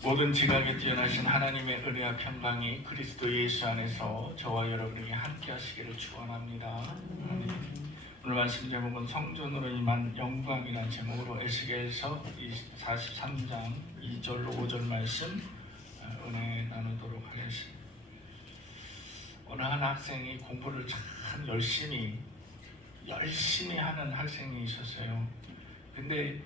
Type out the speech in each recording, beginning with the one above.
모든 지각에 뛰어나신 하나님의 은혜와 평강이 그리스도 예수 안에서 저와 여러분에게 함께 하시기를 축원합니다. 오늘 말씀 제목은 성전으로 임한 영광이라는 제목으로 에스겔서 43장 2절로 5절 말씀 은혜 나누도록 하겠습니다. 어느 한 학생이 공부를 참 열심히 하는 학생이 있었어요. 근데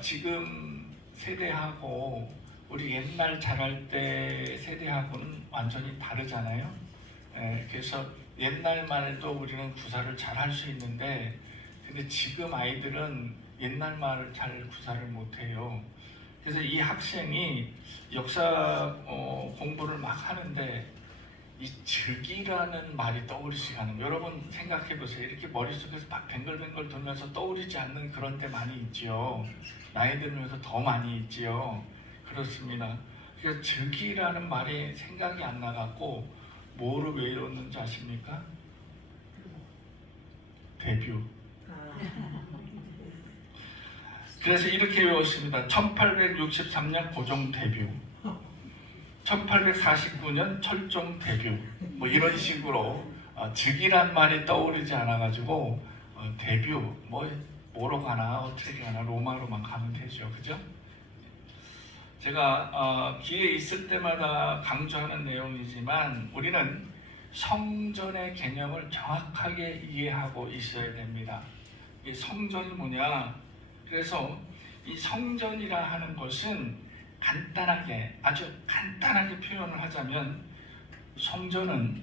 지금 세대하고 우리 옛날 자랄 때 세대하고는 완전히 다르잖아요. 그래서 옛날 말도 우리는 구사를 잘 할 수 있는데, 근데 지금 아이들은 옛날 말을 잘 구사를 못해요. 그래서 이 학생이 역사 공부를 막 하는데 이 즉이라는 말이 떠오르지 않은, 여러분 생각해 보세요. 이렇게 머릿속에서 막 뱅글뱅글 돌면서 떠오르지 않는 그런 때 많이 있지요. 나이 들면서 더 많이 있지요. 그렇습니다. 그래서 즉이라는 말이 생각이 안 나갖고 뭐를 외웠는지 아십니까? 데뷔. 그래서 이렇게 외웠습니다. 1863년 고종 데뷔, 1849년 철종 데뷔, 뭐 이런 식으로 즉이란 말이 떠오르지 않아가지고 데뷔 뭐로 가나 어떻게 가나 로마로만 가면 되죠, 그죠? 제가 기회 있을 때마다 강조하는 내용이지만 우리는 성전의 개념을 정확하게 이해하고 있어야 됩니다. 이 성전이 뭐냐? 그래서 이 성전이라 하는 것은 아주 간단하게 표현을 하자면 성전은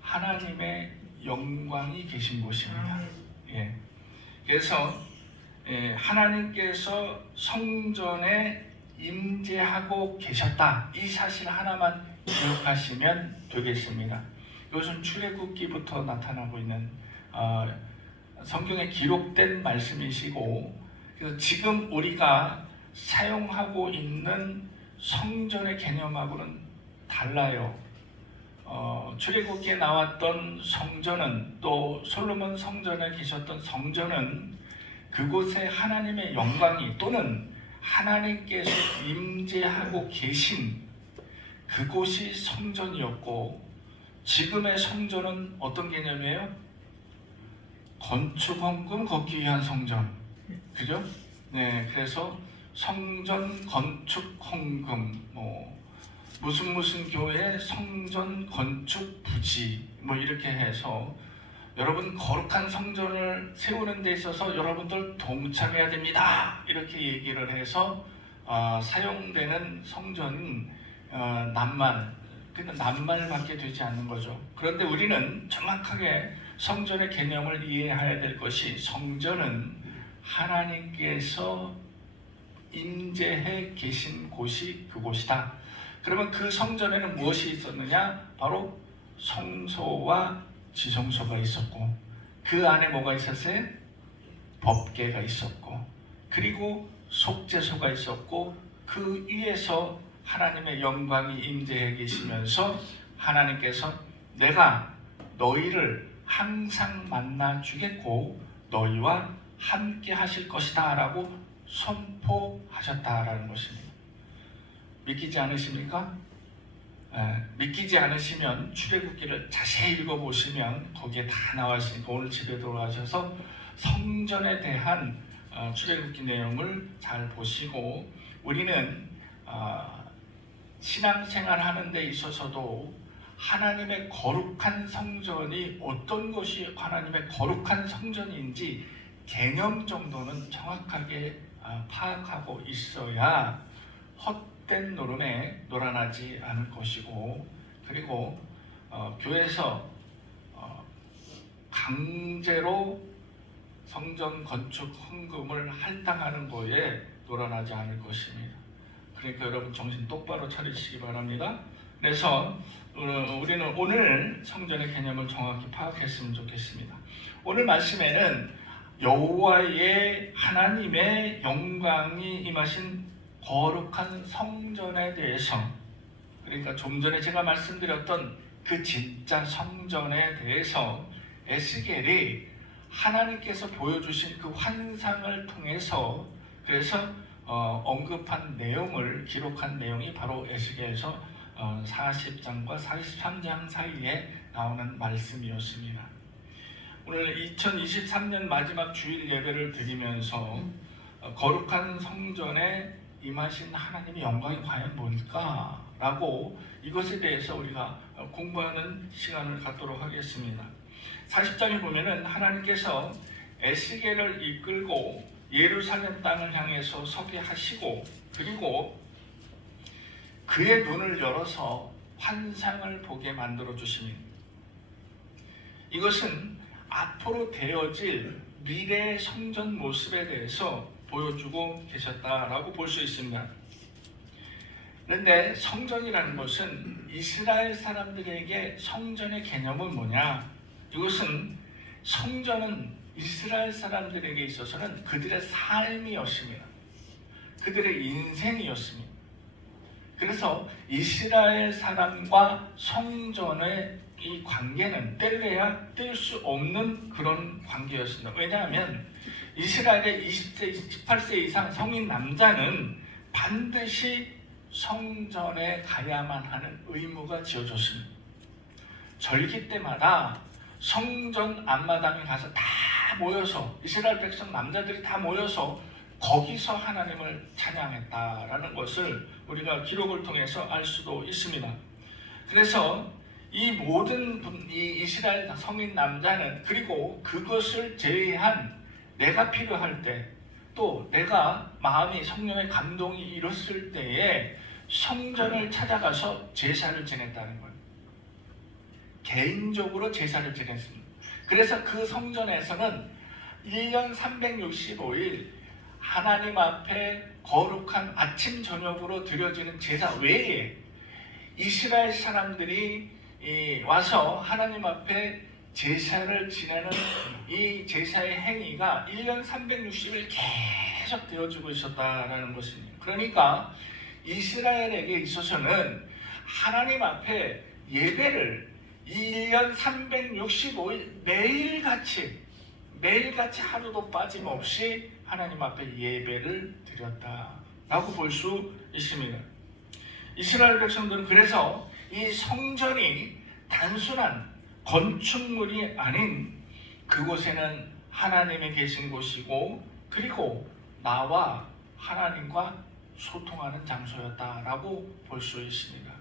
하나님의 영광이 계신 곳입니다. 예. 그래서 하나님께서 성전에 임재하고 계셨다, 이 사실 하나만 기억하시면 되겠습니다. 이것은 출애굽기부터 나타나고 있는 성경에 기록된 말씀이시고, 그래서 지금 우리가 사용하고 있는 성전의 개념하고는 달라요. 출애굽기에 나왔던 성전은, 또 솔로몬 성전에 계셨던 성전은 그곳에 하나님의 영광이 또는 하나님께서 임재하고 계신 그곳이 성전이었고, 지금의 성전은 어떤 개념이에요? 건축헌금 걷기 위한 성전, 그죠? 네, 그래서 성전 건축 헌금, 무슨 교회 성전 건축 부지, 이렇게 해서 여러분 거룩한 성전을 세우는 데 있어서 여러분들 동참해야 됩니다, 이렇게 얘기를 해서 사용되는 성전은 낱말밖에 되지 않는 거죠. 그런데 우리는 정확하게 성전의 개념을 이해해야 될 것이, 성전은 하나님께서 임재해 계신 곳이 그곳이다. 그러면 그 성전에는 무엇이 있었느냐? 바로 성소와 지성소가 있었고, 그 안에 뭐가 있었어요? 법궤가 있었고, 그리고 속죄소가 있었고, 그 위에서 하나님의 영광이 임재해 계시면서 하나님께서 내가 너희를 항상 만나 주겠고 너희와 함께 하실 것이다 라고 선포하셨다라는 것입니다. 믿기지 않으십니까? 믿기지 않으시면 출애굽기를 자세히 읽어보시면 거기에 다 나와 있으니까 오늘 집에 돌아가셔서 성전에 대한 출애굽기 내용을 잘 보시고, 우리는 신앙생활 하는 데 있어서도 하나님의 거룩한 성전이 어떤 것이 하나님의 거룩한 성전인지 개념 정도는 정확하게 파악하고 있어야 헛된 노름에 놀아나지 않을 것이고, 그리고 교회에서 강제로 성전 건축 헌금을 할당하는 거에 놀아나지 않을 것입니다. 그러니까 여러분 정신 똑바로 차리시기 바랍니다. 그래서 우리는 오늘 성전의 개념을 정확히 파악했으면 좋겠습니다. 오늘 말씀에는 여호와의 하나님의 영광이 임하신 거룩한 성전에 대해서, 그러니까 좀 전에 제가 말씀드렸던 그 진짜 성전에 대해서 에스겔이 하나님께서 보여주신 그 환상을 통해서, 그래서 언급한 내용을 기록한 내용이 바로 에스겔서 40장과 43장 사이에 나오는 말씀이었습니다. 오늘 2023년 마지막 주일 예배를 드리면서 거룩한 성전에 임하신 하나님의 영광이 과연 뭘까? 라고 이것에 대해서 우리가 공부하는 시간을 갖도록 하겠습니다. 40장에 보면은 하나님께서 에스겔을 이끌고 예루살렘 땅을 향해서 서게 하시고, 그리고 그의 눈을 열어서 환상을 보게 만들어 주십니다. 이것은 앞으로 되어질 미래의 성전 모습에 대해서 보여주고 계셨다라고 볼 수 있습니다. 그런데 성전이라는 것은 이스라엘 사람들에게 성전의 개념은 뭐냐? 이것은 성전은 이스라엘 사람들에게 있어서는 그들의 삶이었습니다. 그들의 인생이었습니다. 그래서 이스라엘 사람과 성전의 이 관계는 뗄래야 뗄 수 없는 그런 관계였습니다. 왜냐하면 이스라엘의 20세, 18세 이상 성인 남자는 반드시 성전에 가야만 하는 의무가 지어졌습니다. 절기 때마다 성전 앞마당에 가서 다 모여서, 이스라엘 백성 남자들이 다 모여서 거기서 하나님을 찬양했다라는 것을 우리가 기록을 통해서 알 수도 있습니다. 그래서 이 모든 이 이스라엘 성인 남자는, 그리고 그것을 제외한 내가 필요할 때, 또 내가 마음이 성령의 감동이 일었을 때에 성전을 찾아가서 제사를 지냈다는 거예요. 개인적으로 제사를 지냈습니다. 그래서 그 성전에서는 1년 365일 하나님 앞에 거룩한 아침 저녁으로 드려지는 제사 외에 이스라엘 사람들이 와서 하나님 앞에 제사를 지내는 이 제사의 행위가 1년 360일 계속 되어지고 있었다는 것입니다. 그러니까 이스라엘에게 있어서는 하나님 앞에 예배를 1년 365일 매일같이 하루도 빠짐없이 하나님 앞에 예배를 드렸다라고 볼 수 있습니다. 이스라엘 백성들은 그래서 이 성전이 단순한 건축물이 아닌 그곳에는 하나님이 계신 곳이고, 그리고 나와 하나님과 소통하는 장소였다라고 볼 수 있습니다.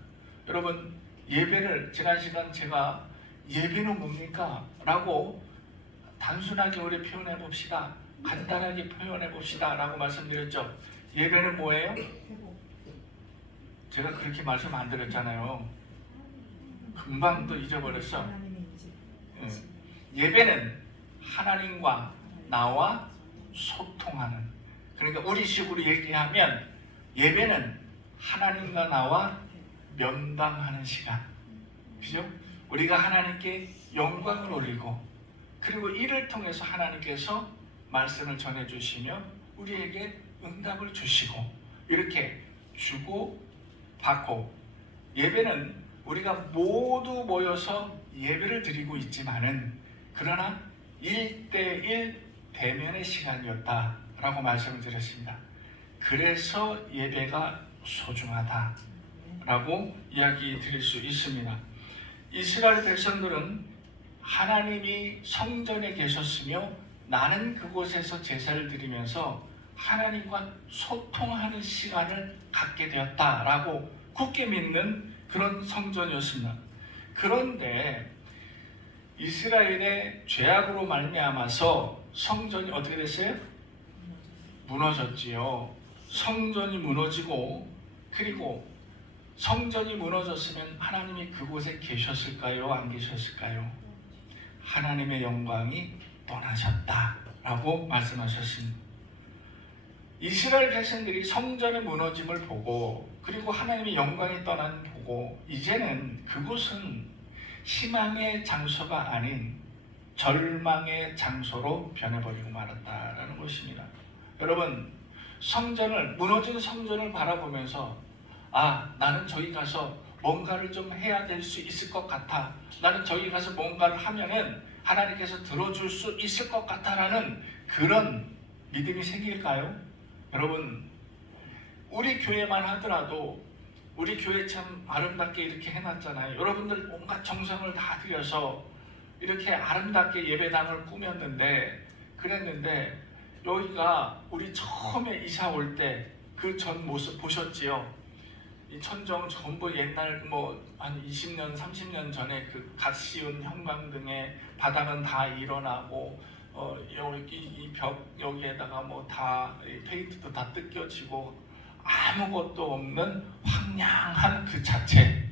여러분, 예배를 지난 시간 제가 예배는 뭡니까? 라고 단순하게 우리 표현해 봅시다. 간단하게 표현해 봅시다 라고 말씀드렸죠. 예배는 뭐예요? 제가 그렇게 말씀 안 드렸잖아요. 금방 또 잊어버렸어. 예배는 하나님과 나와 소통하는, 그러니까 우리식으로 얘기하면 예배는 하나님과 나와 면담하는 시간, 그죠? 우리가 하나님께 영광을 올리고, 그리고 이를 통해서 하나님께서 말씀을 전해주시며 우리에게 응답을 주시고, 이렇게 주고 받고, 예배는 우리가 모두 모여서 예배를 드리고 있지만은 그러나 1대1 대면의 시간이었다라고 말씀을 드렸습니다. 그래서 예배가 소중하다라고 이야기 드릴 수 있습니다. 이스라엘 백성들은 하나님이 성전에 계셨으며 나는 그곳에서 제사를 드리면서 하나님과 소통하는 시간을 갖게 되었다라고 굳게 믿는 그런 성전이었습니다. 그런데 이스라엘의 죄악으로 말미암아서 성전이 어떻게 됐어요? 무너졌지요. 성전이 무너지고, 그리고 성전이 무너졌으면 하나님이 그곳에 계셨을까요? 안 계셨을까요? 하나님의 영광이 떠나셨다라고 말씀하셨습니다. 이스라엘 백성들이 성전의 무너짐을 보고, 그리고 하나님의 영광이 떠난 보고, 이제는 그곳은 희망의 장소가 아닌 절망의 장소로 변해버리고 말았다라는 것입니다. 여러분, 무너진 성전을 바라보면서 나는 저기 가서 뭔가를 좀 해야 될 수 있을 것 같아, 나는 저기 가서 뭔가를 하면은 하나님께서 들어줄 수 있을 것 같아라는 그런 믿음이 생길까요? 여러분, 우리 교회만 하더라도 우리 교회 참 아름답게 이렇게 해놨잖아요. 여러분들 온갖 정성을 다 들여서 이렇게 아름답게 예배당을 꾸몄는데 그랬는데 여기가 우리 처음에 이사 올 때 그 전 모습 보셨지요? 이 천정 전부 옛날 한 20년, 30년 전에 그 갓 씌운 형광등에 바닥은 다 일어나고 여기 이 벽 여기에다가 다 페인트도 다 뜯겨지고 아무것도 없는 황량한 그 자체.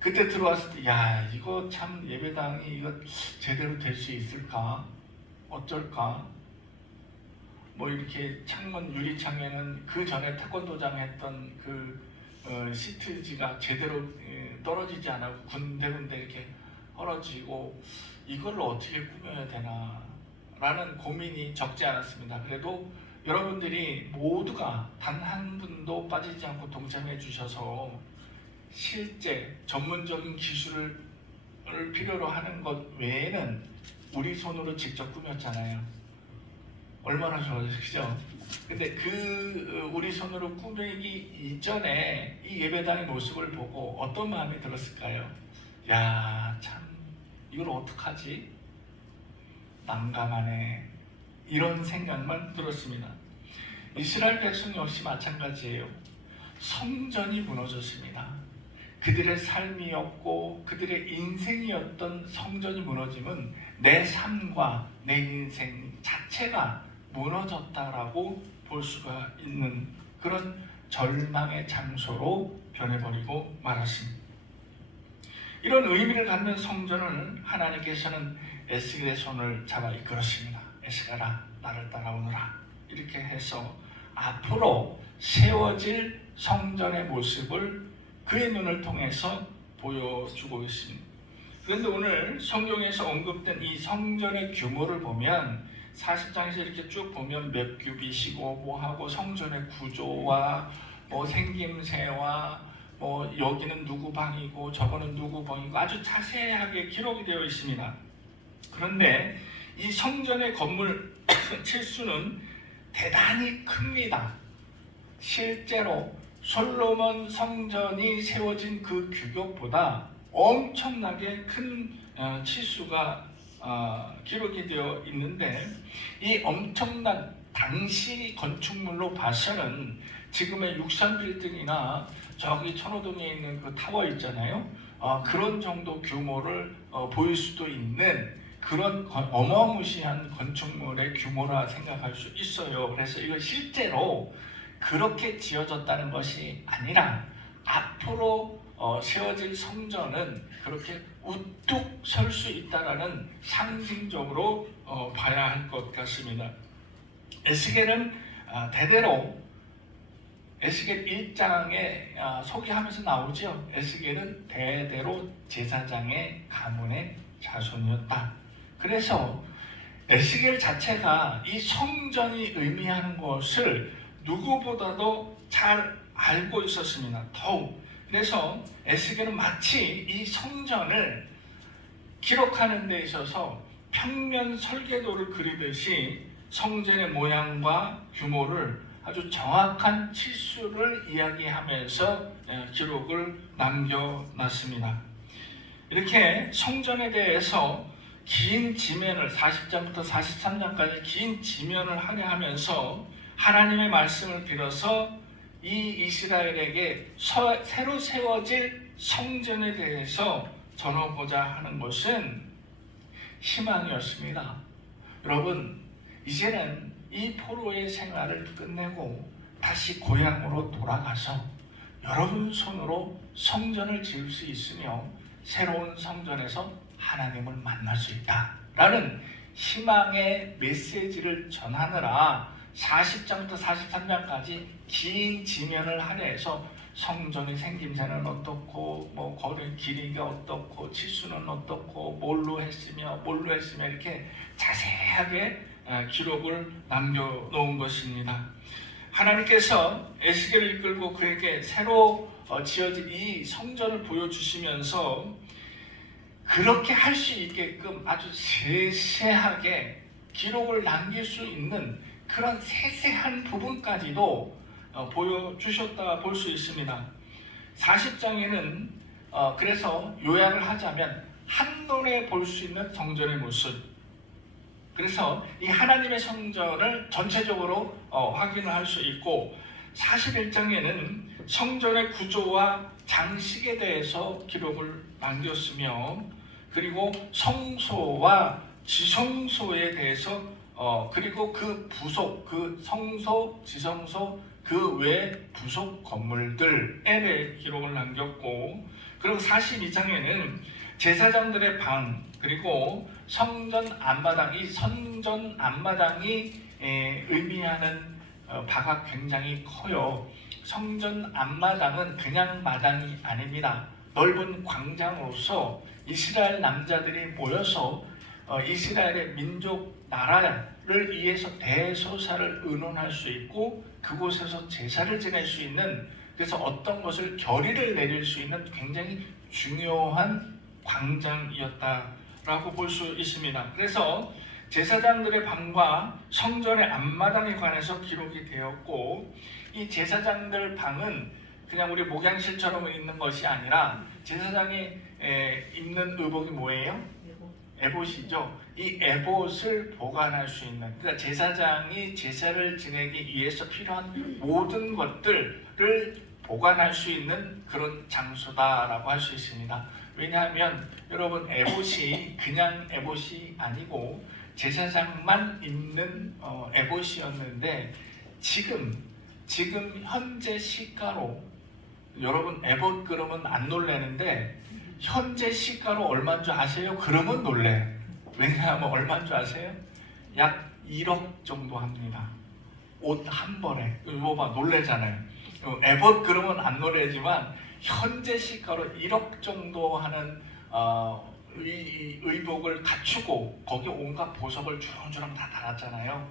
그때 들어왔을 때 야 이거 참 예배당이 이거 제대로 될 수 있을까? 어쩔까? 이렇게 창문 유리창에는 그 전에 태권도장 했던 그 시트지가 제대로 떨어지지 않고 군데군데 이렇게 헐어지고 이걸 어떻게 꾸며야 되나 라는 고민이 적지 않았습니다. 그래도 여러분들이 모두가 단 한 분도 빠지지 않고 동참해 주셔서 실제 전문적인 기술을 필요로 하는 것 외에는 우리 손으로 직접 꾸몄잖아요. 얼마나 좋아지시죠? 근데 우리 손으로 꾸미기 이전에 이 예배당의 모습을 보고 어떤 마음이 들었을까요? 야, 참 이걸 어떡하지? 난감하네. 이런 생각만 들었습니다. 이스라엘 백성 역시 마찬가지예요. 성전이 무너졌습니다. 그들의 삶이었고 그들의 인생이었던 성전이 무너지면 내 삶과 내 인생 자체가 무너졌다라고 볼 수가 있는 그런 절망의 장소로 변해버리고 말았습니다. 이런 의미를 갖는 성전을 하나님께서는 에스겔의 손을 잡아 이끌었습니다. 에스겔아 나를 따라오너라 이렇게 해서 앞으로 세워질 성전의 모습을 그의 눈을 통해서 보여주고 있습니다. 그런데 오늘 성경에서 언급된 이 성전의 규모를 보면 40장에서 이렇게 쭉 보면 몇 규빗이고 뭐하고 성전의 구조와 생김새와 여기는 누구 방이고 저거는 누구 방이고 아주 자세하게 기록이 되어 있습니다. 그런데 이 성전의 건물 치수는 대단히 큽니다. 실제로 솔로몬 성전이 세워진 그 규격보다 엄청나게 큰 치수가 기록이 되어 있는데 이 엄청난 당시 건축물로 봐서는 지금의 63빌딩이나 저기 천호동에 있는 그 타워 있잖아요. 그런 정도 규모를 보일 수도 있는 그런 어마무시한 건축물의 규모라 생각할 수 있어요. 그래서 이거 실제로 그렇게 지어졌다는 것이 아니라 앞으로 세워질 성전은 그렇게 우뚝 설 수 있다라는 상징적으로 봐야 할 것 같습니다. 에스겔은 대대로 에스겔 1장에 소개하면서 나오죠. 에스겔은 대대로 제사장의 가문의 자손이었다. 그래서 에스겔 자체가 이 성전이 의미하는 것을 누구보다도 잘 알고 있었습니다. 더욱 그래서 에스겔은 마치 이 성전을 기록하는 데 있어서 평면 설계도를 그리듯이 성전의 모양과 규모를 아주 정확한 치수를 이야기하면서 기록을 남겨놨습니다. 이렇게 성전에 대해서 긴 지면을 40장부터 43장까지 긴 지면을 할애하면서 하나님의 말씀을 빌어서 이 이스라엘에게 새로 세워질 성전에 대해서 전하고자 하는 것은 희망이었습니다. 여러분, 이제는 이 포로의 생활을 끝내고 다시 고향으로 돌아가서 여러분 손으로 성전을 지을 수 있으며 새로운 성전에서 하나님을 만날 수 있다라는 희망의 메시지를 전하느라 40장부터 43장까지 긴 지면을 할애해서 성전의 생김새는 어떻고 걸은 길이가 어떻고 치수는 어떻고 뭘로 했으며 이렇게 자세하게 기록을 남겨놓은 것입니다. 하나님께서 에스겔을 이끌고 그에게 새로 지어진 이 성전을 보여주시면서 그렇게 할 수 있게끔 아주 세세하게 기록을 남길 수 있는 그런 세세한 부분까지도 보여주셨다 볼 수 있습니다. 40장에는 그래서 요약을 하자면 한눈에 볼 수 있는 성전의 모습, 그래서 이 하나님의 성전을 전체적으로 확인을 할 수 있고, 41장에는 성전의 구조와 장식에 대해서 기록을 남겼으며, 그리고 성소와 지성소에 대해서 그리고 그 부속, 그 성소, 지성소, 그 외 부속 건물들에 대해 기록을 남겼고, 그리고 42장에는 제사장들의 방, 그리고 성전 앞마당, 이 성전 앞마당이 의미하는 바가 굉장히 커요. 성전 앞마당은 그냥 마당이 아닙니다. 넓은 광장으로서 이스라엘 남자들이 모여서 이스라엘의 민족 나라를 위해서 대소사를 의논할 수 있고, 그곳에서 제사를 지낼 수 있는, 그래서 어떤 것을 결의를 내릴 수 있는 굉장히 중요한 광장이었다라고 볼 수 있습니다. 그래서 제사장들의 방과 성전의 앞마당에 관해서 기록이 되었고, 이 제사장들 방은 그냥 우리 목양실처럼 있는 것이 아니라 제사장이 입는 의복이 뭐예요? 에봇이죠. 이 에봇을 보관할 수 있는, 그러니까 제사장이 제사를 지내기 위해서 필요한 모든 것들을 보관할 수 있는 그런 장소다라고 할 수 있습니다. 왜냐하면 여러분, 에봇이 그냥 에봇이 아니고 제사장만 입는 에봇이었는데, 지금 현재 시가로, 여러분 에봇 그러면 안 놀라는데 현재 시가로 얼마인 줄 아세요? 그러면 놀래. 왜냐하면 얼마인 줄 아세요? 약 1억 정도 합니다. 옷 한 벌에. 이거 봐, 놀래잖아요. 에봇 그러면 안 놀래지만 현재 시가로 1억 정도 하는 의복을 갖추고, 거기 온갖 보석을 주렁주렁 다 달았잖아요.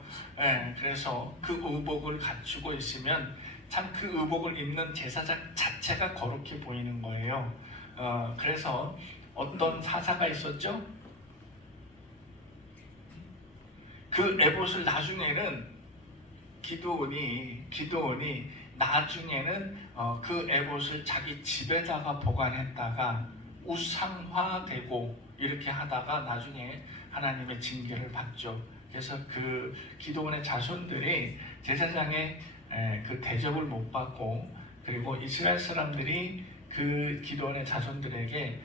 그래서 그 의복을 갖추고 있으면 참 그 의복을 입는 제사장 자체가 거룩해 보이는 거예요. 그래서 어떤 사사가 있었죠? 그 에봇을 나중에는 기드온이 나중에는 그 에봇을 자기 집에다가 보관했다가 우상화되고 이렇게 하다가 나중에 하나님의 징계를 받죠. 그래서 그 기드온의 자손들이 제사장의 그 대접을 못 받고, 그리고 이스라엘 사람들이 그 기드온의 자손들에게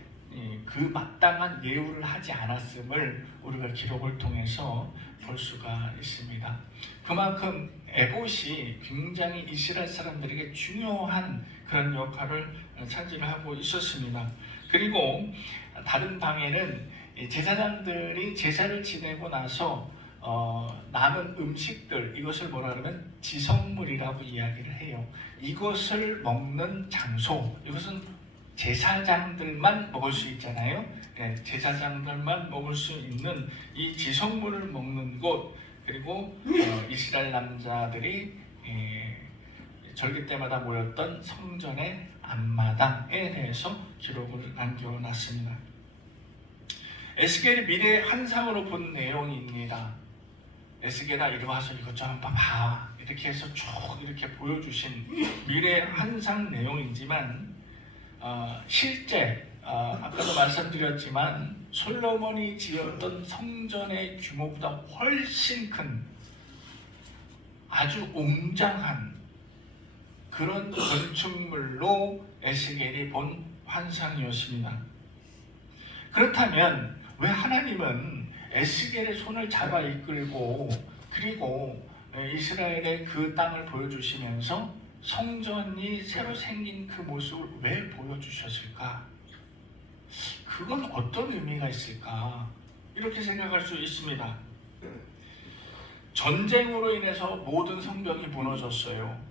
그 마땅한 예우를 하지 않았음을 우리가 기록을 통해서 볼 수가 있습니다. 그만큼 에봇이 굉장히 이스라엘 사람들에게 중요한 그런 역할을 차지하고 있었습니다. 그리고 다른 방에는 제사장들이 제사를 지내고 나서 남은 음식들, 이것을 뭐라 그러면 지성물이라고 이야기를 해요. 이것을 먹는 장소, 이것은 제사장들만 먹을 수 있잖아요. 제사장들만 먹을 수 있는 이 지성물을 먹는 곳, 그리고 이스라엘 남자들이 절기 때마다 모였던 성전의 앞마당에 대해서 기록을 남겨놨습니다. 에스겔이 미래의 환상으로 본 내용입니다. 에스겔아, 이리 와서 이것 좀 한번 봐봐, 이렇게 해서 쭉 이렇게 보여주신 미래의 환상 내용이지만, 실제 아까도 말씀드렸지만 솔로몬이 지었던 성전의 규모보다 훨씬 큰 아주 웅장한 그런 건축물로 에스겔이 본 환상이었습니다. 그렇다면 왜 하나님은 에스겔의 손을 잡아 이끌고, 그리고 이스라엘의 그 땅을 보여주시면서 성전이 새로 생긴 그 모습을 왜 보여주셨을까? 그건 어떤 의미가 있을까? 이렇게 생각할 수 있습니다. 전쟁으로 인해서 모든 성벽이 무너졌어요.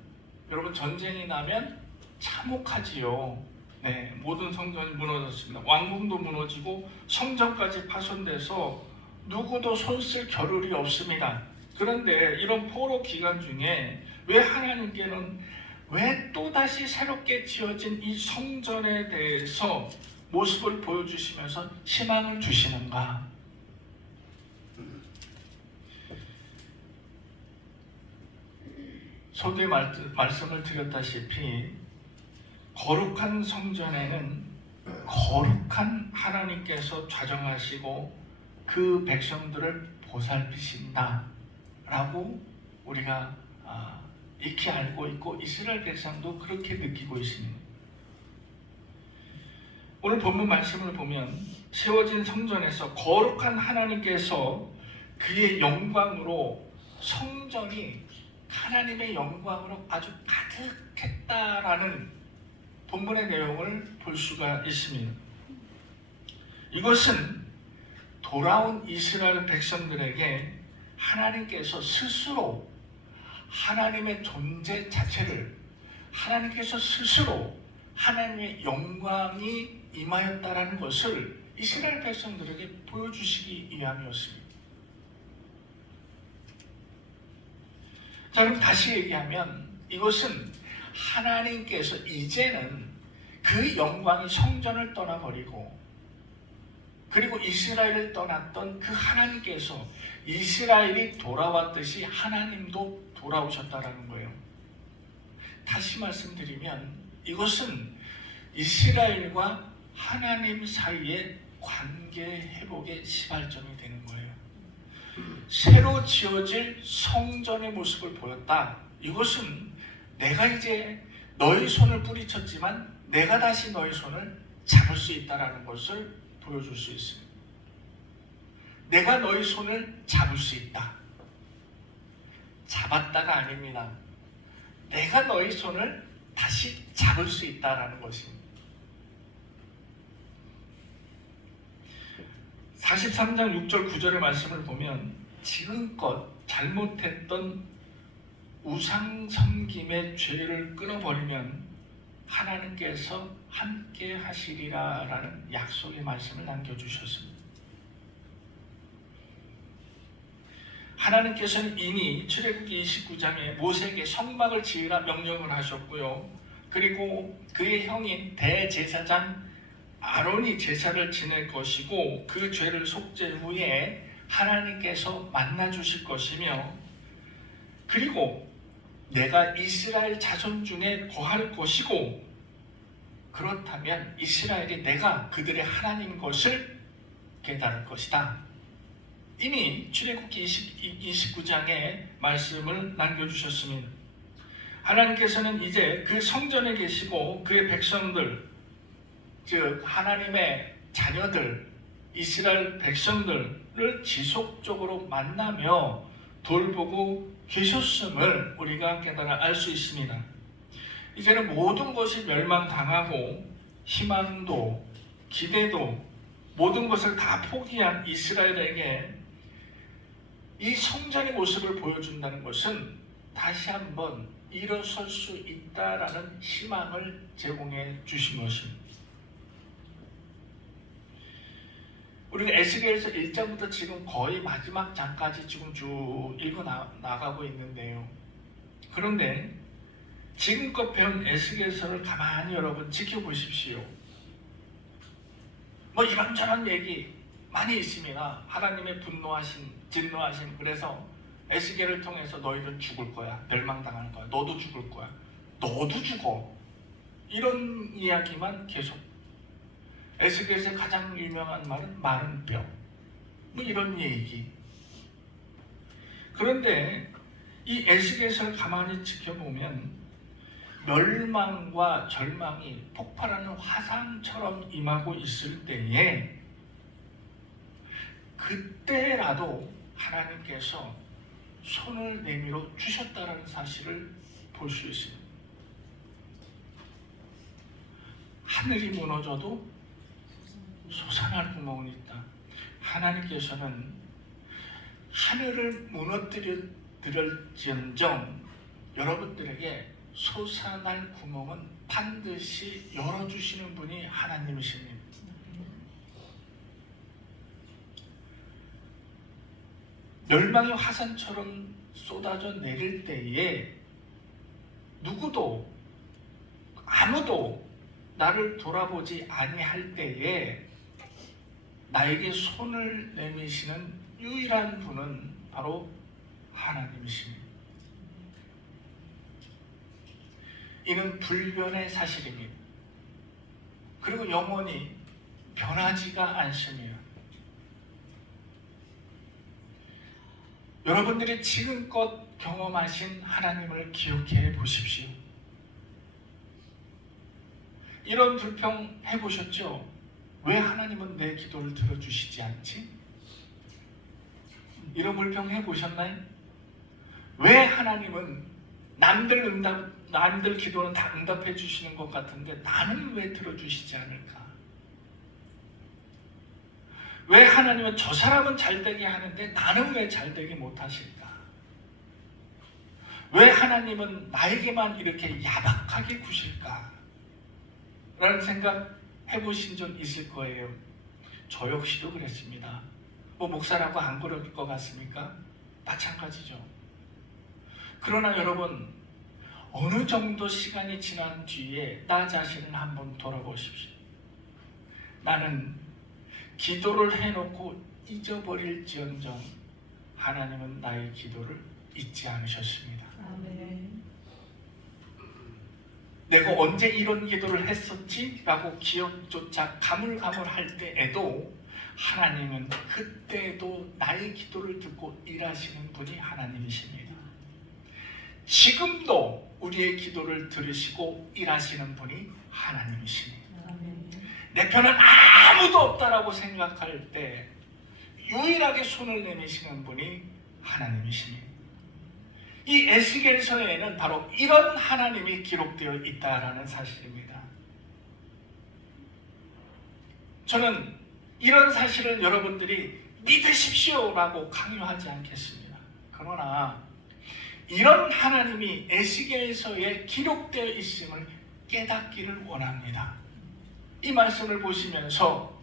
여러분, 전쟁이 나면 참혹하지요. 모든 성전이 무너졌습니다. 왕궁도 무너지고 성전까지 파손돼서 누구도 손 쓸 겨를이 없습니다. 그런데 이런 포로 기간 중에 왜 하나님께는 왜 또다시 새롭게 지어진 이 성전에 대해서 모습을 보여주시면서 희망을 주시는가? 서두에 말씀을 드렸다시피 거룩한 성전에는 거룩한 하나님께서 좌정하시고 그 백성들을 보살피신다 라고 우리가 익히 알고 있고 이스라엘 백성도 그렇게 느끼고 있습니다. 오늘 본문 말씀을 보면 세워진 성전에서 거룩한 하나님께서 그의 영광으로 성전이 하나님의 영광으로 아주 가득했다라는 본문의 내용을 볼 수가 있습니다. 이것은 돌아온 이스라엘 백성들에게 하나님께서 스스로 하나님의 존재 자체를 하나님께서 스스로 하나님의 영광이 임하였다라는 것을 이스라엘 백성들에게 보여주시기 위함이었습니다. 자, 그럼 다시 얘기하면 이것은 하나님께서 이제는 그 영광이 성전을 떠나버리고 그리고 이스라엘을 떠났던 그 하나님께서 이스라엘이 돌아왔듯이 하나님도 돌아오셨다라는 거예요. 다시 말씀드리면 이것은 이스라엘과 하나님 사이의 관계 회복의 시발점이 되는 거예요. 새로 지어질 성전의 모습을 보였다. 이것은 내가 이제 너희 손을 뿌리쳤지만 내가 다시 너희 손을 잡을 수 있다는 것을 보여줄 수 있습니다. 내가 너희 손을 잡을 수 있다. 잡았다가 아닙니다. 내가 너희 손을 다시 잡을 수 있다는 것입니다. 43장 6절 9절의 말씀을 보면 지금껏 잘못했던 우상 섬김의 죄를 끊어버리면 하나님께서 함께 하시리라 라는 약속의 말씀을 남겨주셨습니다. 하나님께서는 이미 출애굽기 29장에 모세에게 성막을 지으라 명령을 하셨고요. 그리고 그의 형인 대제사장 아론이 제사를 지낼 것이고 그 죄를 속죄 후에 하나님께서 만나 주실 것이며 그리고 내가 이스라엘 자손 중에 거할 것이고 그렇다면 이스라엘이 내가 그들의 하나님인 것을 깨달을 것이다. 이미 출애굽기 29장에 말씀을 남겨주셨습니다. 하나님께서는 이제 그 성전에 계시고 그의 백성들 즉 하나님의 자녀들 이스라엘 백성들을 지속적으로 만나며 돌보고 계셨음을 우리가 깨달아 알 수 있습니다. 이제는 모든 것이 멸망당하고 희망도 기대도 모든 것을 다 포기한 이스라엘에게 이 성전의 모습을 보여준다는 것은 다시 한번 일어설 수 있다라는 희망을 제공해 주신 것입니다. 우리가 에스겔서 1장부터 지금 거의 마지막 장까지 지금 쭉 읽어 나가고 있는데요. 그런데 지금껏 배운 에스겔서를 가만히 여러분 지켜보십시오. 뭐 이런저런 얘기 많이 있습니다. 하나님의 진노하심 그래서 에스겔을 통해서 너희는 죽을 거야. 멸망당할 거야. 너도 죽을 거야. 너도 죽어. 이런 이야기만 계속. 에스겔에서 가장 유명한 말은 마른 뼈. 뭐 이런 얘기. 그런데 이 에스겔서를 가만히 지켜보면 멸망과 절망이 폭발하는 화산처럼 임하고 있을 때에 그때라도 하나님께서 손을 내밀어 주셨다는 사실을 볼 수 있습니다. 하늘이 무너져도 솟아날 구멍은 있다. 하나님께서는 하늘을 무너뜨릴지언정 여러분들에게 솟아날 구멍은 반드시 열어주시는 분이 하나님이십니다. 멸망의 화산처럼 쏟아져 내릴 때에 누구도 아무도 나를 돌아보지 아니할 때에 나에게 손을 내미시는 유일한 분은 바로 하나님이십니다. 이는 불변의 사실입니다. 그리고 영원히 변하지가 않습니다. 여러분들이 지금껏 경험하신 하나님을 기억해 보십시오. 이런 불평 해보셨죠? 왜 하나님은 내 기도를 들어주시지 않지? 이런 불평 해보셨나요? 왜 하나님은 남들 기도는 다 응답해 주시는 것 같은데 나는 왜 들어주시지 않을까? 왜 하나님은 저 사람은 잘되게 하는데 나는 왜 잘되게 못하실까? 왜 하나님은 나에게만 이렇게 야박하게 구실까? 라는 생각 해보신 적 있을 거예요. 저 역시도 그랬습니다. 목사라고 안 그럴 것 같습니까? 마찬가지죠. 그러나 여러분, 어느 정도 시간이 지난 뒤에 나 자신을 한번 돌아보십시오. 나는 기도를 해놓고 잊어버릴지언정 하나님은 나의 기도를 잊지 않으셨습니다. 아멘. 내가 언제 이런 기도를 했었지? 라고 기억조차 가물가물할 때에도 하나님은 그때도 나의 기도를 듣고 일하시는 분이 하나님이십니다. 지금도 우리의 기도를 들으시고 일하시는 분이 하나님이십니다. 아멘. 내 편은 아무도 없다라고 생각할 때 유일하게 손을 내미시는 분이 하나님이십니다. 이 에스겔서에는 바로 이런 하나님이 기록되어 있다라는 사실입니다. 저는 이런 사실을 여러분들이 믿으십시오라고 강요하지 않겠습니다. 그러나 이런 하나님이 에스겔서에 기록되어 있음을 깨닫기를 원합니다. 이 말씀을 보시면서,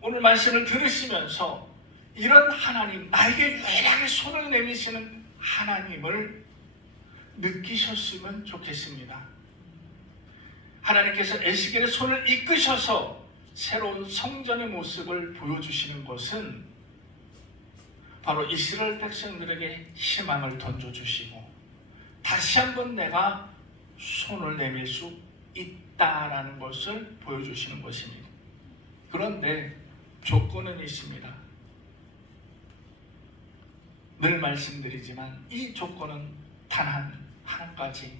오늘 말씀을 들으시면서 이런 하나님, 나에게 유일하게 손을 내미시는 하나님을 느끼셨으면 좋겠습니다. 하나님께서 에스겔의 손을 이끄셔서 새로운 성전의 모습을 보여주시는 것은 바로 이스라엘 백성들에게 희망을 던져주시고 다시 한번 내가 손을 내밀 수 있다라는 것을 보여주시는 것입니다. 그런데 조건은 있습니다. 늘 말씀드리지만 이 조건은 단 하나까지,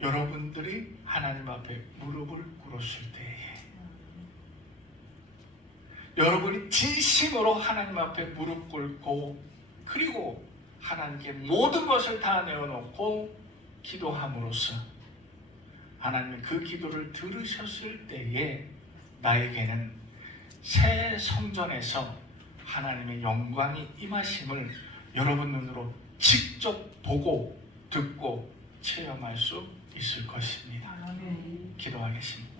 여러분들이 하나님 앞에 무릎을 꿇었을 때에, 여러분이 진심으로 하나님 앞에 무릎 꿇고 그리고 하나님께 모든 것을 다 내어놓고 기도함으로써 하나님이 그 기도를 들으셨을 때에 나에게는 새 성전에서 하나님의 영광이 임하심을 여러분 눈으로 직접 보고 듣고 체험할 수 있을 것입니다. 아멘. 기도하겠습니다.